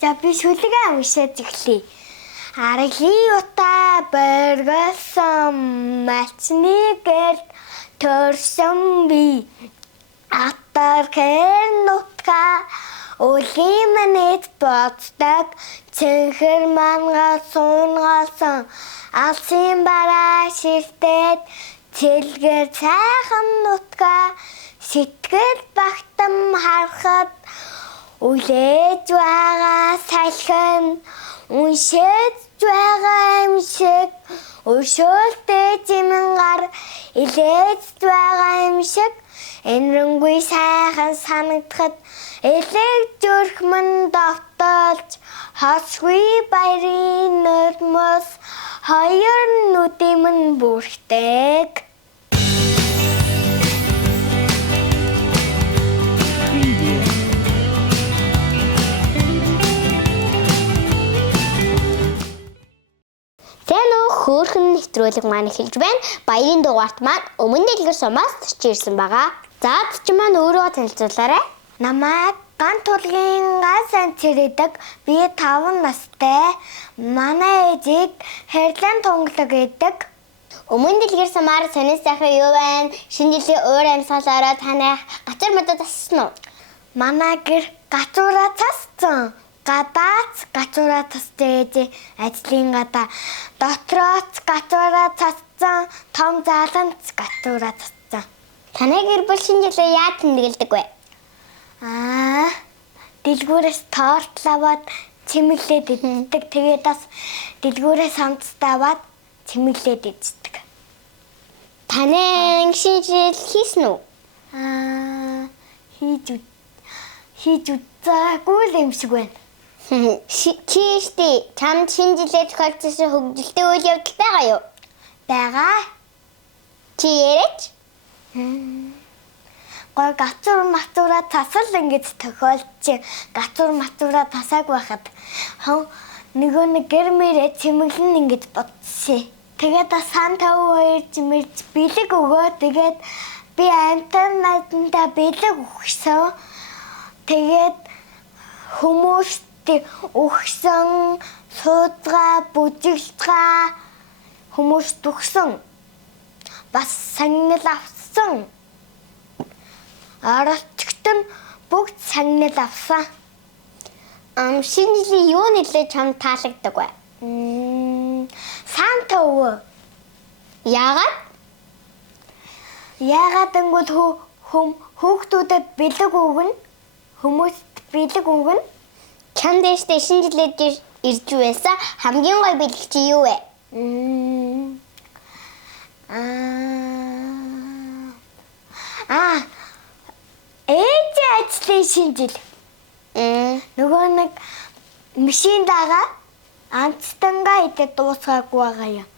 За би шүлгээ уншиж эхлэе. Аргийн утаа боргосон малчны гэр төрсөн би атар хэр нутга өлийн манэд боддог цэнхэр мангаа суунгаасан алсын бараа ширтээд цэлгэр цайхан нутга сэтгэл багтам харахад үлээж байгаа салхин уншиж байгаа юм шиг өршөөлтэй зэмгар илээж байгаа юм шиг энэрэнгүй сайхан санагдахад элэг зүрхмэн давталж хасгүй баярын нөлмөс хоёр нүдэмэн бүрхдэг. Хөөрхөн нэвтрүүлэг маань эхэлж байна. Баярын дугаарт маань өмнө дэлгэр сумаас төрж ирсэн байгаа. За чи маань өөрөө танилцуулаарай. Намайг Гант тулгийн гасан цэрэдэг. Би 5 настай. Манай ээжийг хэрлэн тунгалаг гэдэг. Өмнө дэлгэр сумаар сонир сайхан юу байна? Шинэ жилийн уур амьсгалаараа таны гацар модод тассан уу? Манай гэр гацуураа тассан. Гадаац гацуураа тастэй ажлын гадаа дотроос гацуураа тассан том зааланц гацуураа тассан. Таны гэр бүл шинэ жилээ яаж тэмдэглэдэг вэ? Дэлгүүрээс торт аваад чимэглээд иддэг. Тэгээд бас дэлгүүрээс хамтдаа аваад чимэглээд иддэг. Таны шинэ жил хийсэн үү? Хийж үзээгүй юм шиг байна. Чиштэй чамд шинэ жилээ тохиолдсон хөгжилтэй үйл явдал байгаа юу? Байгаа. Чи яриач? Гой гацур матураа тасал ингэж тохиолдчих. Гацур матураа тасааг байхад нөгөө нэг гэрмэрээ чимэглэн ингэж бодсон. Тэгээд санта хоёр чимэрч бэлэг өгөө. Тэгээд би амтнаа бэлэг өгсөн. Тэгээд хүмүүст өгсөн судгаа бүжиглцгаа хүмүүст өгсөн. Бас сагнал авсан. Оролцогт нь бүгд сагнал авсан. Шинэ жилийн юу нэлээд чамд таалагддаг вэ? Санта өвөө. Яагаад? Яагаад гэвэл хүүхдүүдэд бэлэг өгнө. Хүмүүст бэлэг өгнө. Чамд дэштэй шинэ жилээр ирж байсан хамгийн гоё бэлэг чи юу вэ? Ээж ажлын шинэ жил. Нөгөө нэг машин дагаа амтстангаа идэ дуусгаагүй байгаа юм.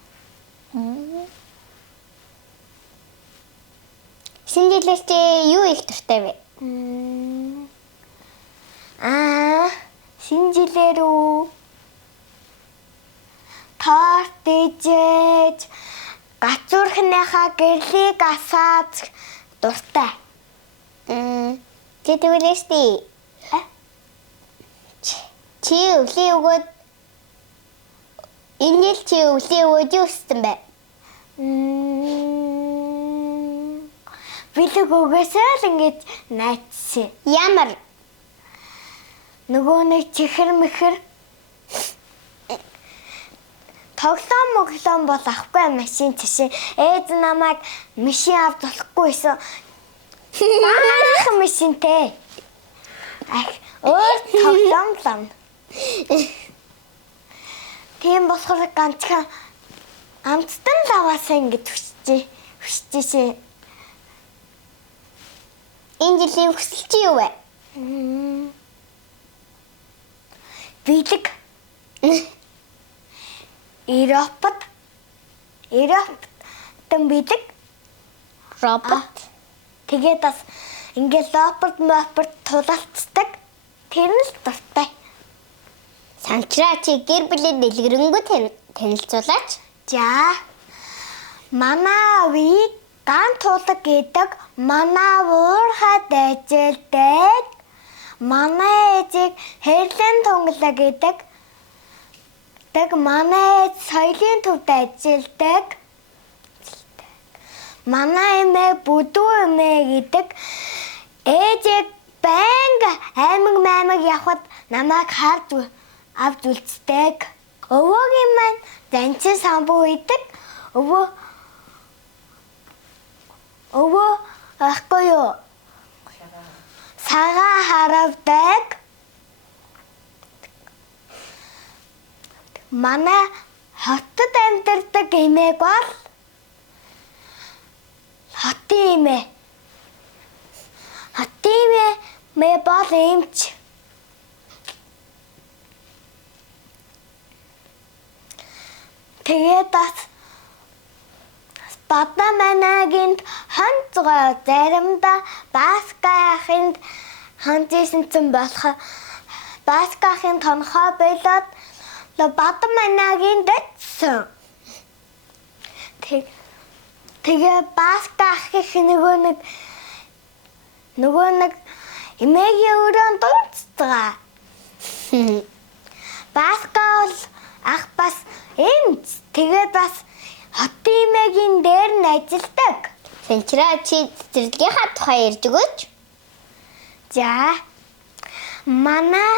Шинэ жилээр чи юу их дуртай вэ? Шинэ жилээр торт ижээж гацуурхныхаа гэрлийг асааж дуртай. Чи тэгвэл штий. Чи өвлийн өгөөд энэ жил чи өвлийн өгөөд юу хийсэн бэ? Бэлэг өгөөсөө л ингэж найцсан. Ямар? Нөгөө нэг чихэр мэхэр тоглоом бол авахгүй машин тишээ. Ээж намайг машин авч болохгүйсэн. Манайх машинтэй. Өөр тоглоом лам. Тийм болохоор ганцхан амттан лаваасаа ингэж хүчжээ. Энэ жилийн хүсэл чи юу вэ? Бэлэг. Робот бэлэг. Робот. Тэгээд бас ингээд робот тулалцдаг. Тэр нь л дуртай. Санчраа чи гэр бүлийн дэлгэрэнгүй танилцуулаач. За. Манай өвийг Гант тулаг гэдэг манай уурхад ажилдаг. манай ээжийг хэрлэн тунгалаг гэдэг. Манай ээж соёлын төвд ажилладаг. Манай эмээ бүдүү эмээ гэдэг. Ээжийг байнга аймаг явхад намайг харж авч үлддэг. Өвөөгийн маань занчин самбуу идэг. Өвөө ахгүй юу? Сагаа харавдаг. Манай хотод амьдардаг эмээг бол хотын эмээ. Хотын эмээ бол эмч. Тэгээд бас Бадна манагинд хонцгой заримдаа Баска ахынд хонжсэн болох Баска ахын тонхоо болоод Бадна манагинд дэцсэн. Тэгээ Баска ахих нөгөө нэг эмээгийн өрөөнд дунцгаа. Баска бол ах бас эмч. Тэгээд бас хотын эмээгийн дээр нь ажилладаг. Санчраа чи цэцэрлэгийнхаа тухай ярьж өгөөч. За. Манай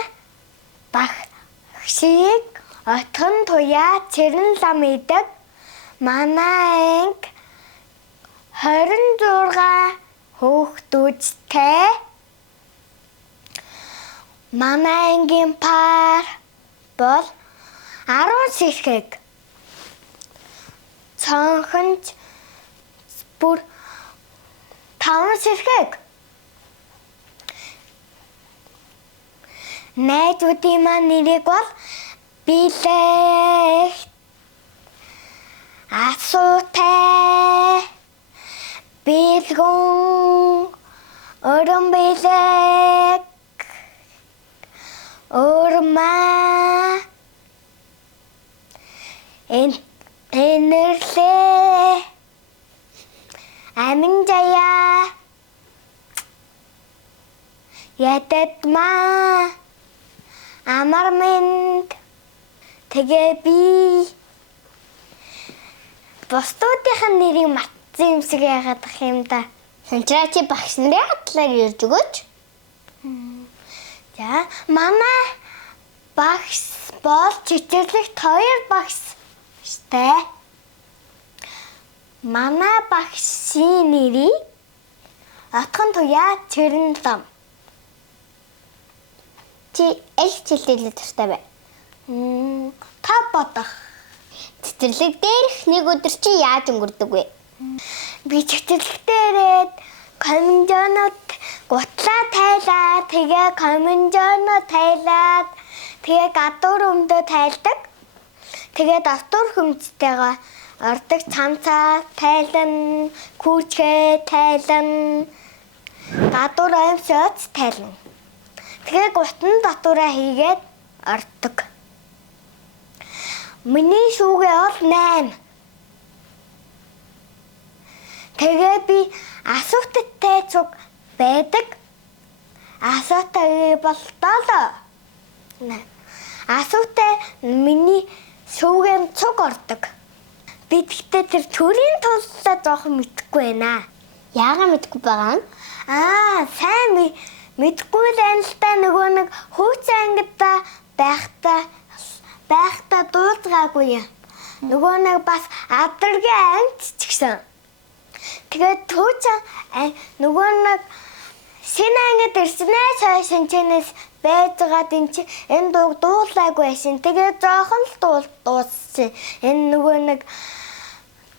багшийг отхон туяа цэрэн лам идэг. Манай анги 26 хүүхдүүдтэй. Манай ангийн пар бол 10 сэрэхэг. Цонхонч бүр 5 сэрэхэг. Найзуудын маань нэрийг бол Билэг, Асуутай, Билгүн, Өрөмбилэг, Өрмаа, Энэрлээ, Аминжая, Ядадмаа, Амармэнд. Тэгээ би бусдуудын нэрийг мартсан юм шиг яагаад ах юм да. Санчраа чи багш нарын талаар ярьж өгөөч. За, манай багш бол цэцэрлэгт 2 багш штэ. Манай багшийн нэрийг Отхон туяа цэрэн лам. Чи аль хичээлдээ дуртай бай? Та бодох. Цэцэрлэг дээрх нэг өдөр чи яаж өнгөрдөг вэ? Би цэцэрлэгтээ ирээд комментонод гутлаа тайлаад, тэгээ комментонод тайлаад, тэгээ гадуур өмдөө тайлдаг. Тэгээ доктор хүмцтэйгээ ордог цамцаа тайлан, күүчгээ тайлан, гадуур амьсած тайлан. Тэгээ гутны дотоороо хийгээд ордог. Миний шүүгээ бол 8. Тэгээ би асууттай цуг байдаг. Асуутай бол 7. Асуутай миний шүүгэнд цуг ордог. Би тэгтээ тэр төрийн туллаа жоохон мэдэхгүй байна. Яагаад мэдэхгүй байгаа юм? Сайн мэдэхгүй л энэ л та нөгөө нэг хөөцөн ангидаа байхдаа дуулгаагүй юм. Нөгөө нэг бас адаргийн ангид ч гэсэн. Тэгээд хөөцөн нөгөө нэг шинэ ангид ирснээр цааш шинчэнээс байж байгаа тийм чи энэ дууг дуулаагүй байсан. Тэгээд жоохон л дууссан. Энэ нөгөө нэг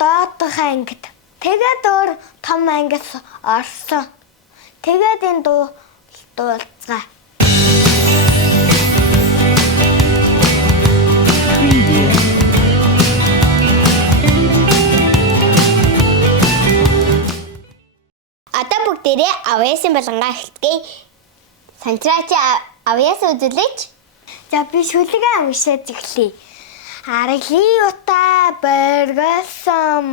доодох ангид. Тэгээд өөр том ангид орсон. Тэгээд энэ дуулцгаа. Одоо бүгдээрээ авьяасын балангаа эхэлтгэе. Санчраа чи авьяасаа үзүүлээч. За би шүлгээ уншаад эхлэе. Аргийн утаа боргосон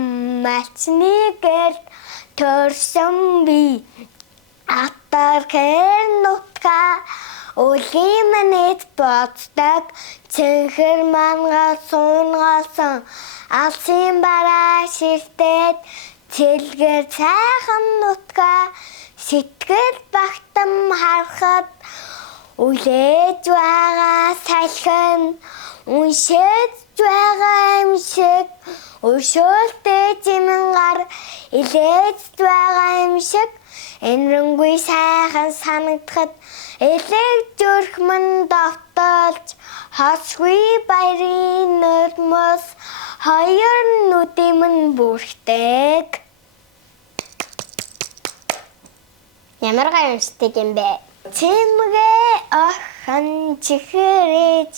малчны гэр төрсөн би. Хатар нутга үлгиймэнэт боддог цэнхэр мангаа суунгаасан алсын бараа ширтээд цэлгэр цайхан нутга сэтгэл багтам харахад үлээж байгаа салхин уншиж байгаа юм шиг өшөөлтэй зимэнгаар илээж байгаа юм шиг энэрэнгүй сайхан санагдахад элэг зүрхмэн давталж хасгүй баярын нөлмөс хоёр нүдимэн бүрхдэг. Ямар гайхамшигтай юм бэ? Чимгээ охин чихэрэж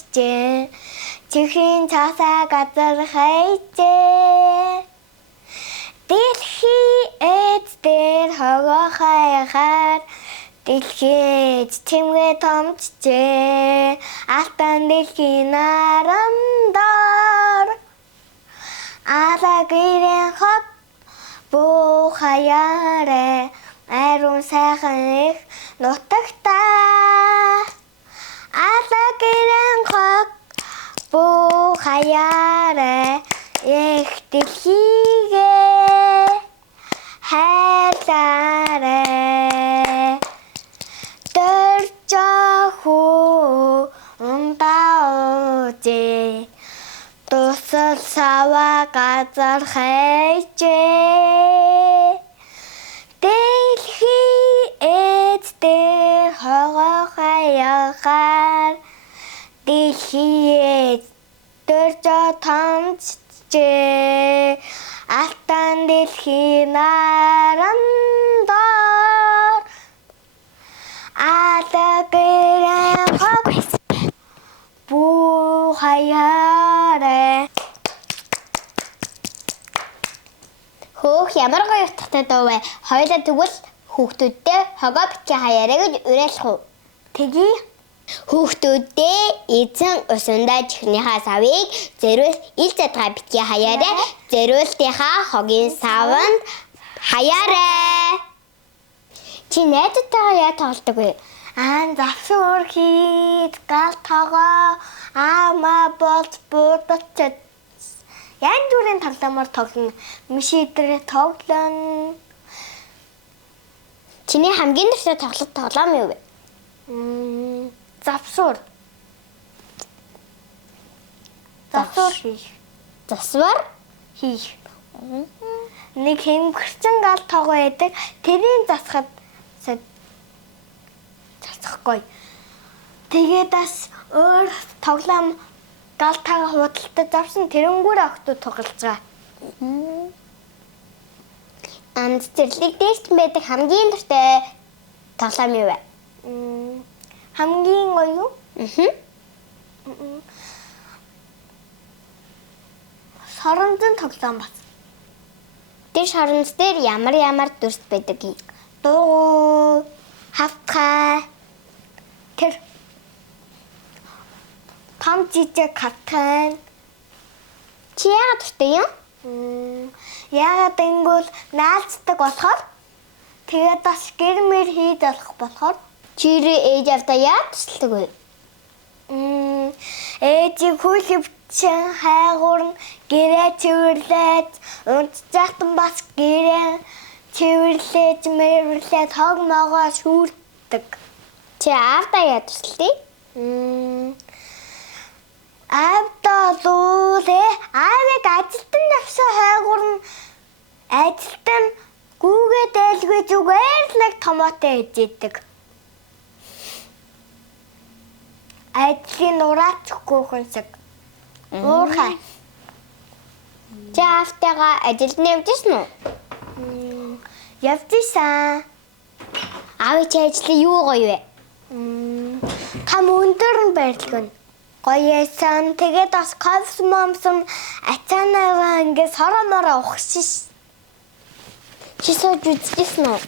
чихрийн цаасаа газар хайжээ. Дэлхий эддэр хогоо хаягаар дэлхийд чимгээ томчжээ. Алтан дэлхийн нарамдаар алагирэн хот буу хаяарэ айрун сайхан их нутагтаа алагирэн хот буу хаяарэ их дэлхийгээ хайрлаарэ дөржохөө ундаажээ тусал сава газар хайжээ дэлхий эддэр хогоо хаягаар дэлхий дөржо томчжээ алтан дэлхийн нарамдаар алагирэн хог буу хаяарэ. Хөөх ямар гоё утгатай дуу вэ? Хоёулаа тэгвэл хүүхдүүдтэй хогоо битгий хаяарэ гэж уриалах уу? Тэгье. Хүүхдүүдээ эзэн усандаа чихнийхаа савыг зориул ил задгаа битгий хаяарэ. Зориултынхаа хогийн саванд хаяарэ. Чи найзтайгаа яа тоглодог вэ? Завшуур хийд гал тоогоо аама болц будалчаад янз бүрийн тоглоомор тоглоно. Мишидрээ тоглоно. Чиний хамгийн дуртай тоглоом юу вэ? Завшуур. Завшуур хийх. Засвар хийх. Нэг хэмгэрчин гал тоогоо яадаг. Тэрийг засахад засахгүй. Тэгээд бас өөр тоглоом гал тага худалдаж авсан тэрнгүүрээ охтууд тоглож байгаа. Амцэрлэг дээрч байдаг хамгийн дуртай тоглоом юу вэ? Хамгийн гоё юу? Соронзон тоглоом бас. Тэр соронз дээр ямар дүрс байдаг юм? Дуу, хавтгай. Тэр том жижиг хавтгай. Чи яагаад дуртай юм? Яагаад гэвэл наалцдаг болохоор тэгээд бас гэрмэр хийж болох болохоор чирээ ээж авда яа тусалдаг вэ? Ээжийг хүлэвчин хайгуурн гэрээ цэвэрлээд унтцаахтан бас гэрээ цэвэрлээд мэрлээд хог могоо шүүрдэг. Чи аавдаа яа тусалдгийг? Аавдаа луулээ. Аавыг ажилтан навсан хайгуурн ажилтан гүүгээ дээлгүй зүгээр л нэг томоотой ээжээдэг. Ажлын нураачихгүй хүн шиг. Уурхай. Чи аавтайгаа ажилд явжсэн үү? Явжсэн. Аавын чи ажлын юу гоё вэ? Там өндөр нь байрлал. Гоё ясан. Тэгээд бас космомсон ачаанаа ингээд соромороо ухшиж. Чи сууж үзчихсэн үү?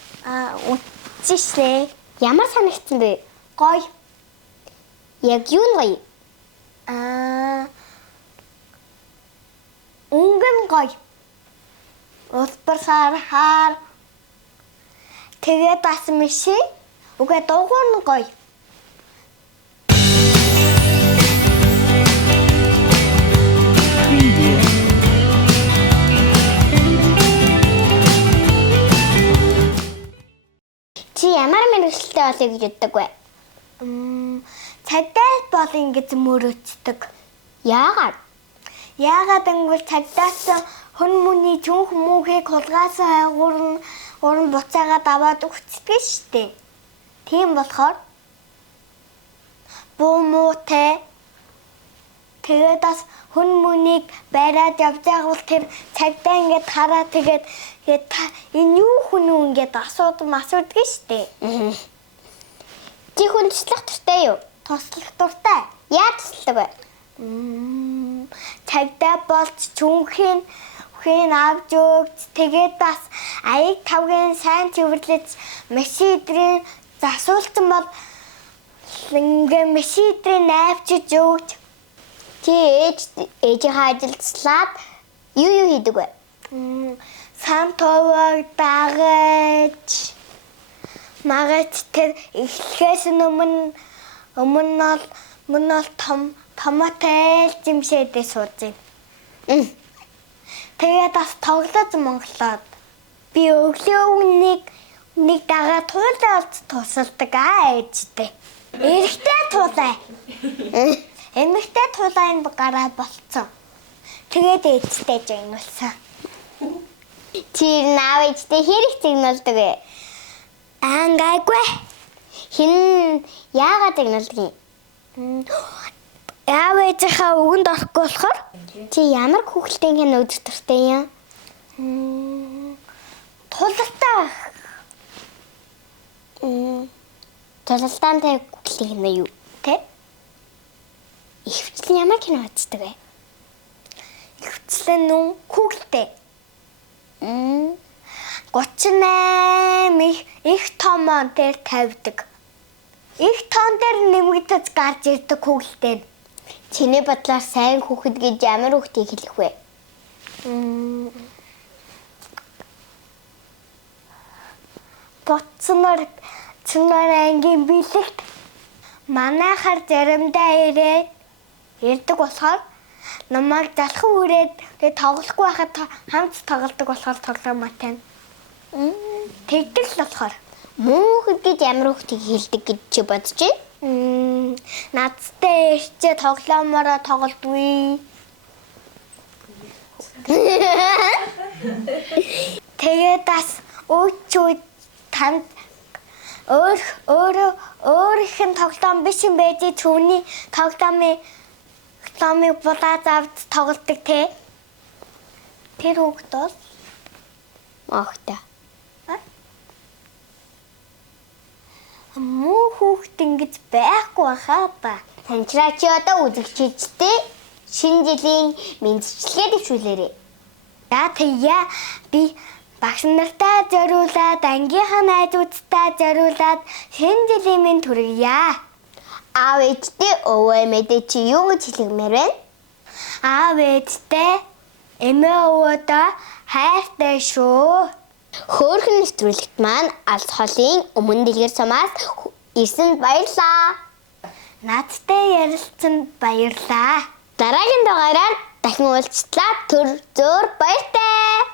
Үзчихлээ. Ямар санагдсан бэ? Гоё. Яг юу нь гоё? Өнгөн гоё. Улбар сар хаар. Тэгээд бас миши Үгүй дуугуур нь гоё. Чи ямар мэргэжилтэй болъё гэж боддог вэ? Цагдаас бол ингэж мөрөөцдөг. Яагаад? Яагаад гэвэл цагдаас хүн мөний цүнх мөнхийг хулгаас уран буцаагаад аваад өгцдөг штеп. Тийм болохоор буу муутай тэгээд бас хүн мөнийг байраад явж байгаа бол тэр цагдаа ингээд хараа тэгээд энэ юу хүн үү ингээд асуудаг штеп. Чи хүн туслах дуртай юу? Туслах дуртай. Яа тусладаг вэ? Цагдаа болж чүнхийн авч өгч тэгээд бас аяг тавгийн сайн цэвэрлэж машидрын засуулсан бол ингээ машидрын найвчиж өгч чи ээжийнхээ ажилдслаад юу хийдэг вэ? Сан товог дагаж тэр эхлэхээс өмнө бол томатой жимшээдээ сууж байна. Тэгээд бас тоглож монголоод би өглөө нэг дагаа туулаад тусалдаг ээжтэй. Эрэгтэй туулаа. Эмэгтэй туулаа энэ гараа болцсон. Тэгээд ээжтэй жигнүүлсэн. Чи наав ээжтэй хэрэг жигнүүлдэг вэ? Гайгүй. Хин яагаад жигнүүлдэг юм? Яав ээжийнхаа өгөнд орохгүй болохоор чи ямар хүүхэлдэйн кино үзэх дуртай юм? Тулалтай. Тулалтай хүүхэлдэйн кино юу? Тэ? Ихвчлэн ямар кино үздэг вэ? Ихвчлэн нүү хүүхэлтэй. 38 их томон дээр тавьдаг. Их том дээр нэмэгдэж гарч ирдэг хүүхэлтэй. Чиний бодлоор сайн хүүхэд гэж ямар хүүхдийг хэлэх вэ? Боцноор ангийн бэлэгт манайхаар заримдаа ирдэг болохоор намайг залхав үрээд тэгээд тоглохгүй байхад хамт тоглодог болохоор тоглоомотой. Тэгдэг л болохоор муу хүүхэд гэж ямар хүүхдийг хэлдэг гэж чи бодож байна? Надтай ирчээ тоглоомороо тоглодгүй. Тэгээд бас өөчөө танд өөр ихэн тоглоом биш юм байж түүний тоглоомыг булаад авд тоглодог те. Тэр хүүхд бол ахта. Муу хүүхд ингэж байхгүй хаа ба. Танчраа чи одоо үзэгчтэй шинэ жилийн мэндчилгээ дэвшүүлээрэй. За тэгье би багш нартай зориулаад ангийнхаа найзуудтай зориулаад шинэ жилийн мэнд хүргье. Аав ээжтэй өвөө эмээдээ чи юу гэж хэлмээр вэ? Аав ээжтэй эмээ өвөөдөө хайртай шүү. Хөөрхөн нэвтрүүлэгт маань алс холын өмнө дэлгэр сумаас ирсэн баярлаа. Надтай ярилцсанд баярлаа. Дараагийн дугаараар дахин уулзтлаа. Түр зөөр баяртай.